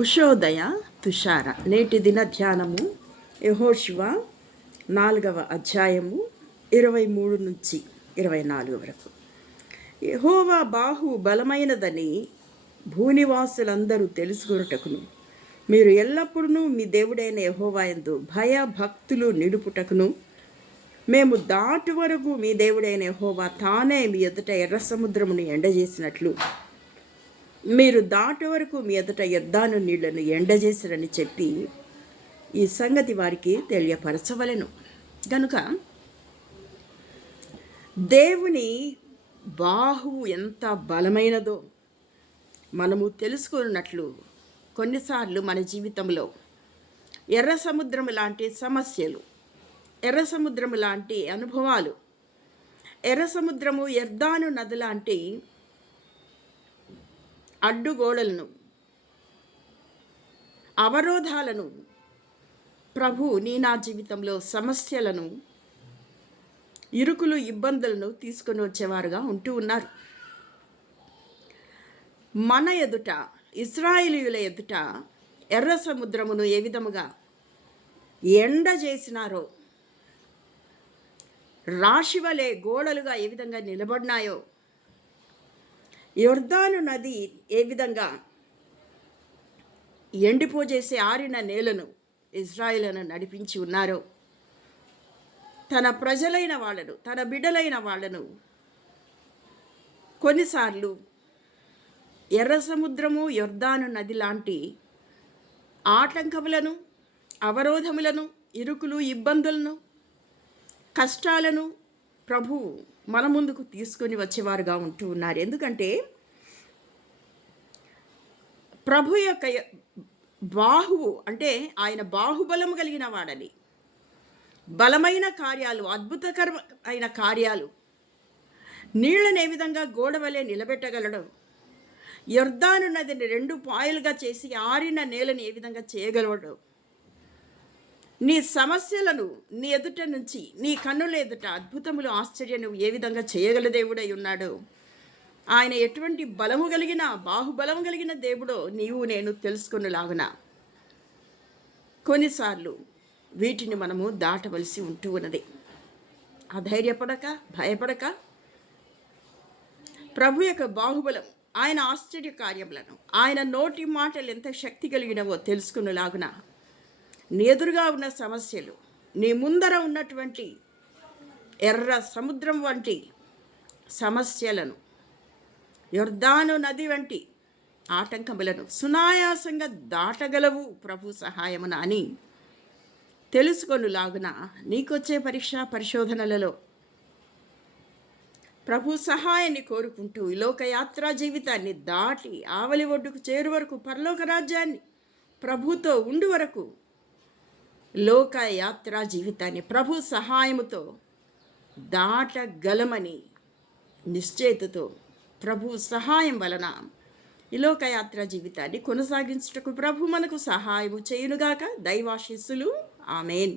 ఉషోదయ తుషార నేటి దిన ధ్యానము యెహోషువ 4వ అధ్యాయము 23 నుంచి 24 వరకు. యెహోవా బాహు బలమైనదని భూనివాసులందరూ తెలుసుకొనుటకును మీరు ఎల్లప్పుడూ మీ దేవుడైన యెహోవా యందు భయ భక్తులు నిలుపుటకును మేము దాటి వరకు మీ దేవుడైన యెహోవా తానే మీ ఎదుట ఎర్ర సముద్రమును ఎండజేసినట్లు మీరు దాటి వరకు మీ ఎదుట యొర్దాను నీళ్లను ఎండజేసిరని చెప్పి ఈ సంగతి వారికి తెలియపరచవలెను. కనుక దేవుని బాహువు ఎంత బలమైనదో మనము తెలుసుకున్నట్లు కొన్నిసార్లు మన జీవితంలో ఎర్ర సముద్రము లాంటి సమస్యలు, ఎర్ర సముద్రము లాంటి అనుభవాలు, ఎర్ర సముద్రము యొర్దాను నది లాంటి అడ్డుగోడలను, అవరోధాలను ప్రభు నా జీవితంలో సమస్యలను, ఇరుకులు, ఇబ్బందులను తీసుకొని వచ్చేవారుగా ఉంటూ ఉన్నారు. మన ఎదుట, ఇశ్రాయేలీయుల ఎదుట ఎర్ర సముద్రమును ఏ విధముగా ఎండ చేసినారో, రాశివలే గోడలుగా ఏ విధంగా నిలబడినాయో, యొర్దాను నది ఏ విధంగా ఎండిపోజేసి ఆరిన నేలను ఇజ్రాయేలును నడిపించి ఉన్నారో, తన ప్రజలైన వాళ్ళను, తన బిడ్డలైన వాళ్ళను కొన్నిసార్లు ఎర్ర సముద్రము, యొర్దాను నది లాంటి ఆటంకములను, అవరోధములను, ఇరుకులు, ఇబ్బందులను, కష్టాలను ప్రభువు మన ముందుకు తీసుకొని వచ్చేవారుగా ఉంటూ ఉన్నారు. ఎందుకంటే ప్రభు యొక్క బాహువు అంటే ఆయన బాహుబలము కలిగిన వాడని, బలమైన కార్యాలు, అద్భుతకరమైన కార్యాలు, నీళ్లను ఏ విధంగా గోడవలే నిలబెట్టగలడు, యొర్దాను నదిని 2 పాయలుగా చేసి ఆరిన నేలను ఏ విధంగా చేయగలడు, నీ సమస్యలను నీ ఎదుట నుంచి, నీ కన్నుల ఎదుట అద్భుతములు, ఆశ్చర్యం ఏ విధంగా చేయగల దేవుడై ఉన్నాడు. ఆయన ఎటువంటి బలము కలిగిన, బాహుబలము కలిగిన దేవుడో నీవు నేను తెలుసుకునేలాగున కొన్నిసార్లు వీటిని మనము దాటవలసి ఉంటూ ఉన్నది. అధైర్యపడక, భయపడక ప్రభు యొక్క బాహుబలం, ఆయన ఆశ్చర్య కార్యములను, ఆయన నోటి మాటలు ఎంత శక్తి కలిగినవో తెలుసుకునేలాగున నీ ఎదురుగా ఉన్న సమస్యలు, నీ ముందర ఉన్నటువంటి ఎర్ర సముద్రం వంటి సమస్యలను, యొర్దాను నది వంటి ఆటంకములను సునాయాసంగా దాటగలవు ప్రభు సహాయమున అని తెలుసుకొనులాగున నీకొచ్చే పరిశోధనలలో ప్రభు సహాయాన్ని కోరుకుంటూ ఈ లోకయాత్రా జీవితాన్ని దాటి ఆవలి ఒడ్డుకు చేరు వరకు, పరలోక రాజ్యాన్ని ప్రభుతో ఉండు వరకు లోకయాత్రా జీవితాన్ని ప్రభు సహాయముతో దాటగలమని నిశ్చయితతో ప్రభు సహాయం వలన ఈ లోకయాత్రా జీవితాన్ని కొనసాగించుటకు ప్రభు మనకు సహాయము చేయునుగాక. దైవాశీస్సులు. ఆమేన్.